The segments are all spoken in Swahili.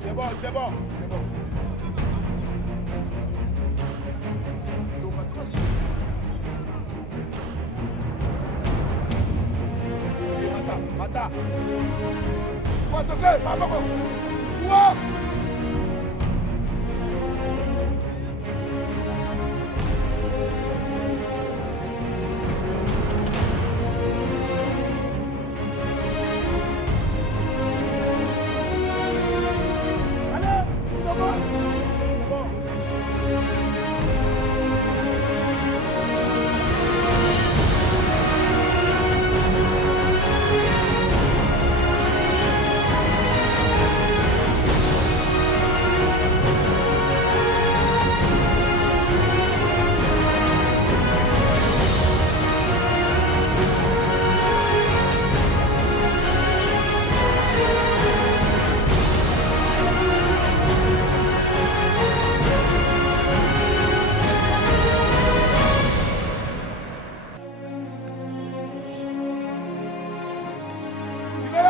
C'est bon, c'est bon, c'est bon. Mata. Quoi, toquer, papa. Quoi?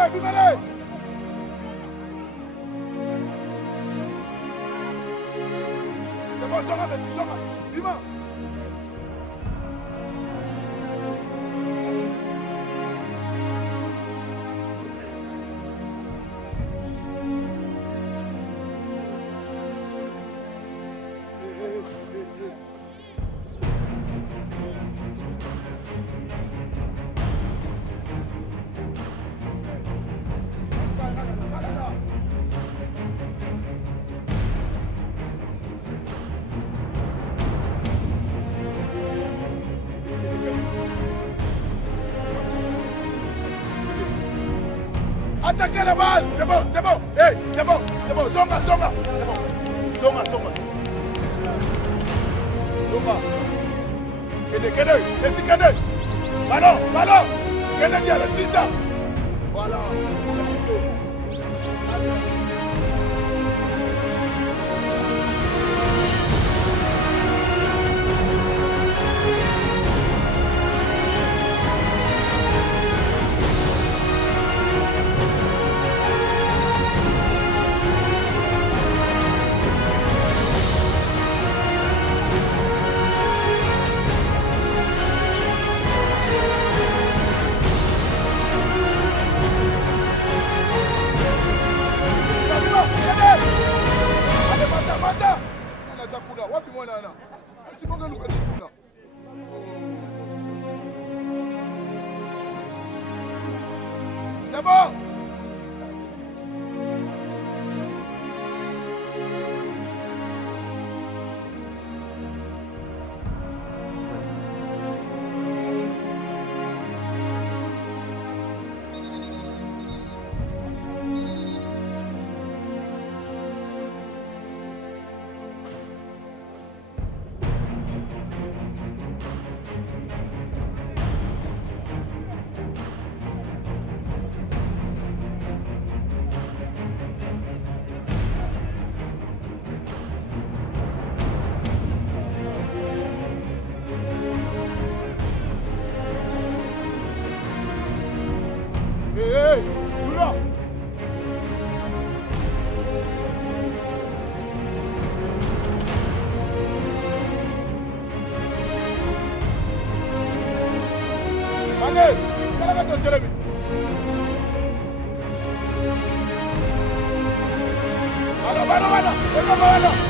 Allez! C'est bon, Zora, vivant! Attaquez la balle! C'est bon, c'est bon! Hey, c'est bon, c'est bon! Zonga! C'est bon! Zonga! Kede! Laissez Kede! Ballon! Kede dit à la Tita! Voilà! Mata! Nana zakuna, wapi mwana ana? Asimonga luka zakuna. C'est bon! Telemi. Bana. Bana.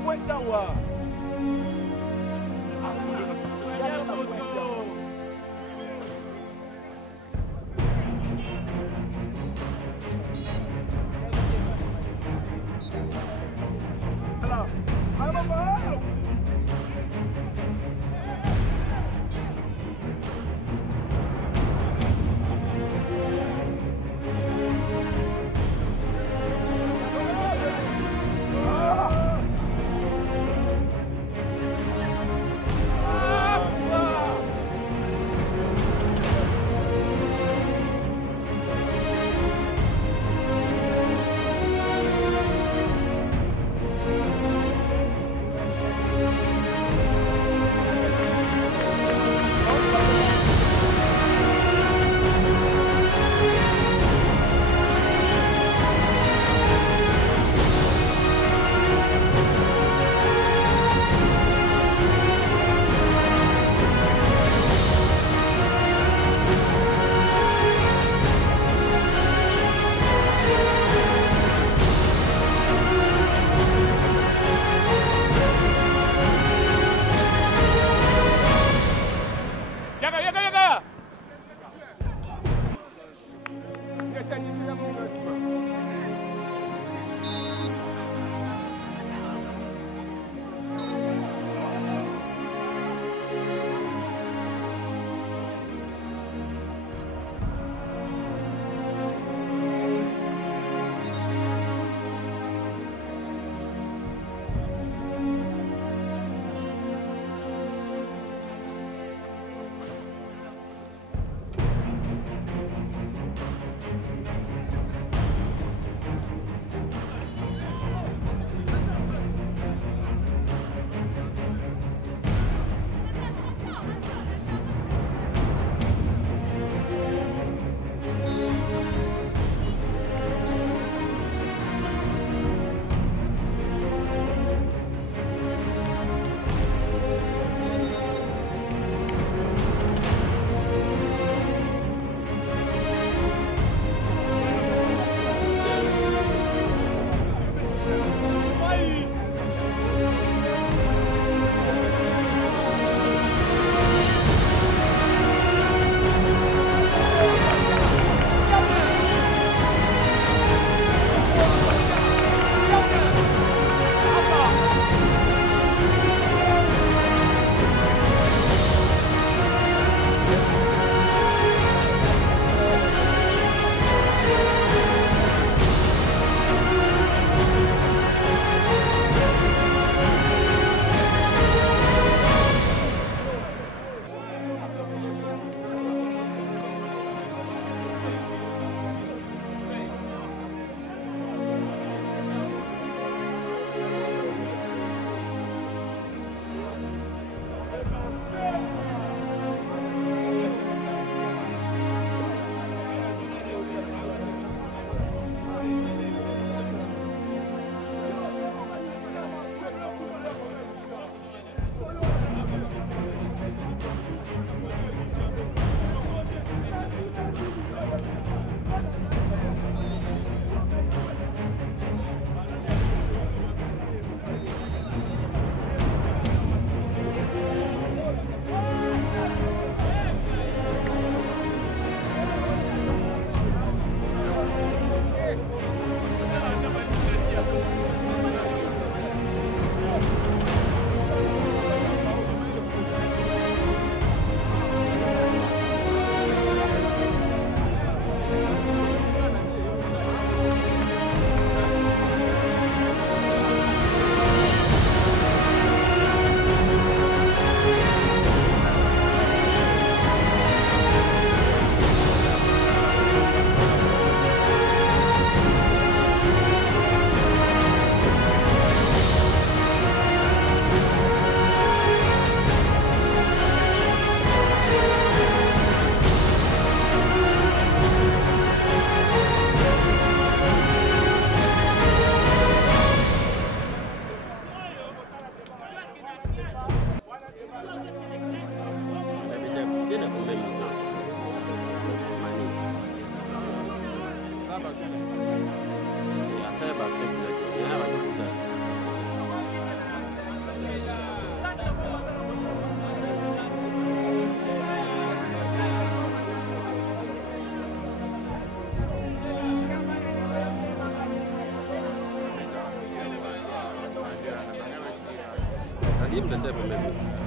makwenda wa. Hii mtatia pembeni.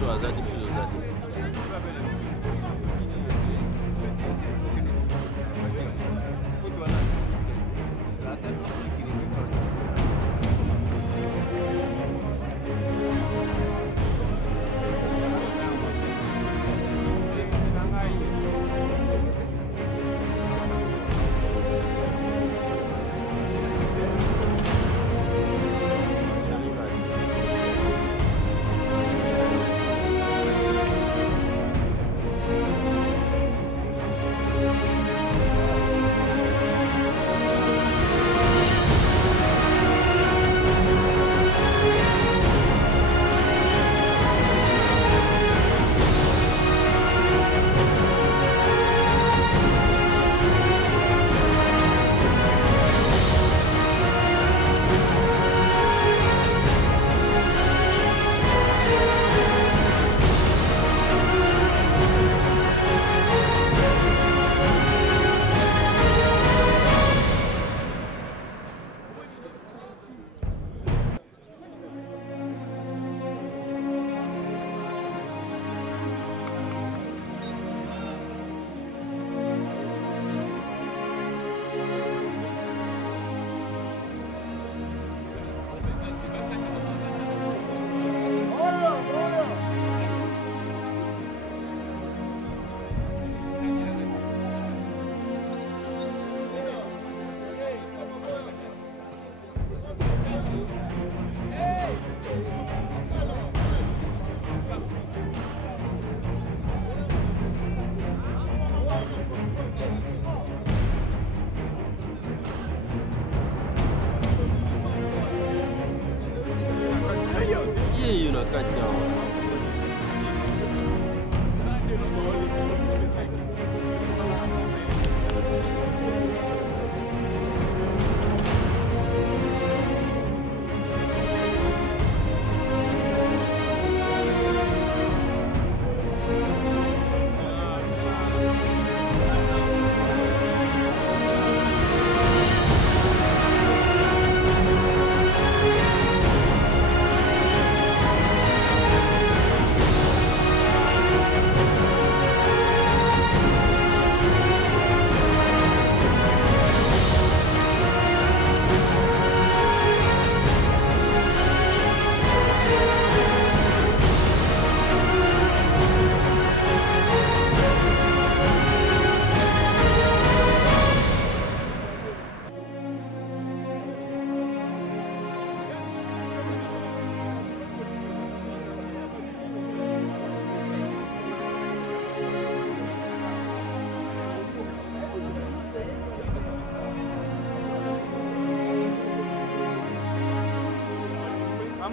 biso azati biso azati.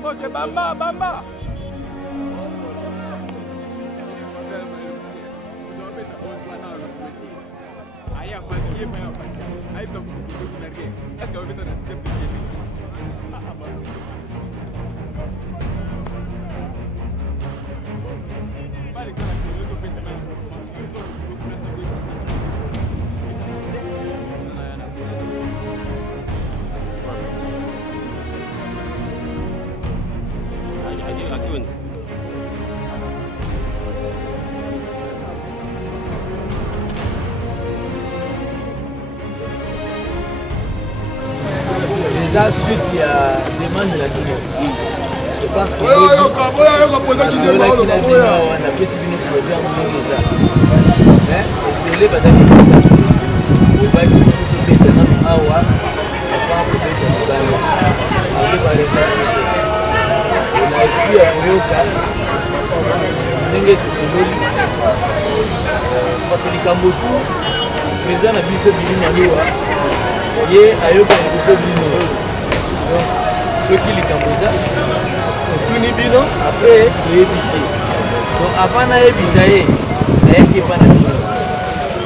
Oke, Bamba, Bamba. Ayah pagi, ayah pagi. Ayah tak boleh lagi. Kau betul nak step begini. Balik lagi, lu betul nak. Déjà, suite, il y a demande de la guerre. Je pense que ye ayoka liboso bino soki likambo eza otuni bino apres toyebisi donc avant nayebisa ye nayaki epa na bino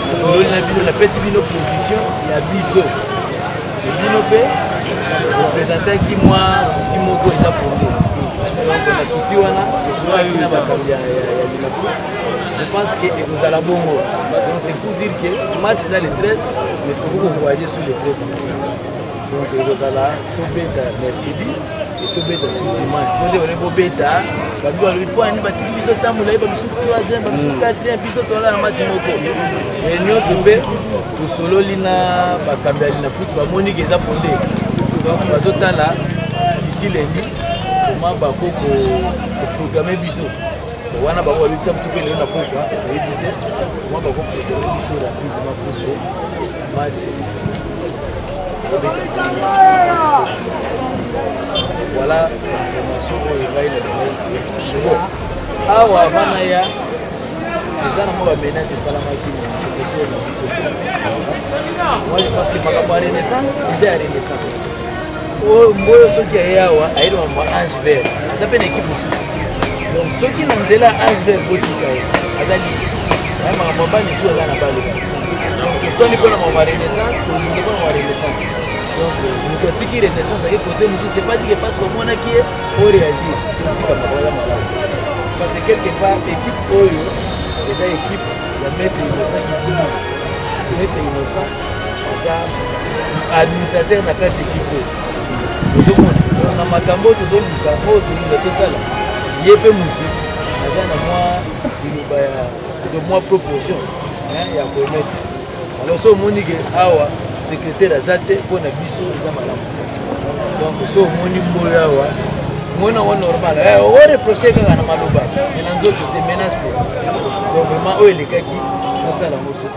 nasololi na bino napesi bino position ya biso bino mpe représentaki mwa susi moko eza fonde donc na susi wana tosololaki na bakambi ya limafu je pense que ekozala bongo donc c'est pour dire que match eza le 13 mais tokoki kovoyage sur le 13 donc ekozala tobeta mercredi tobeta sur dimanche po nde ole bobeta babi balobi mpo ani batiki biso ntambola yeba biso 3e babiso 4e biso toala na mati moko me nyonso mpe tosololi na bakambi ya lina foot bamoni ke eza fonde donc bazotala ici lendi koma bako koprograme biso wana bango babi ta biso mpe lelo na pokwa oyebi te koma bako programe biso rapidement pour le match voilà information oyo ngai na bon awa bana ya eza na mwa bamenase esalamaki na secrétaire na biso moi je pense que makambo ya renaissance eza ya renaissance mboyo soki aye awa ayeli mambo ange vert aza mpe na équipe mosusu donc soki na nzela ange vert botika ye aza libre aya makambo abani esu aza na balo donc esoni mpona makambo ya renaissance tolingi mpona makambo ya renaissance donc moto atiki renaissance ake kote motu c'est pas dit que parce omonaki ye oréagir otika makambo aza malamu parce que quelque part équipe oyo eza équipe ya maître innocent kidimas maître innocent aza administrateur na kati équipe oyo ozomona na makambo oyo tozoluka oyo tolinga tosala ye mpe motu aza na mwa liloba de mwa proportion ya komettre alors so omoni ke awa secrétaire aza te mpo na biso eza malamu donc so omoni mboyo awa mona wa normal oreproche kaka na maloba me na nzoto te menace te donc vraiment oyo elekaki osala moso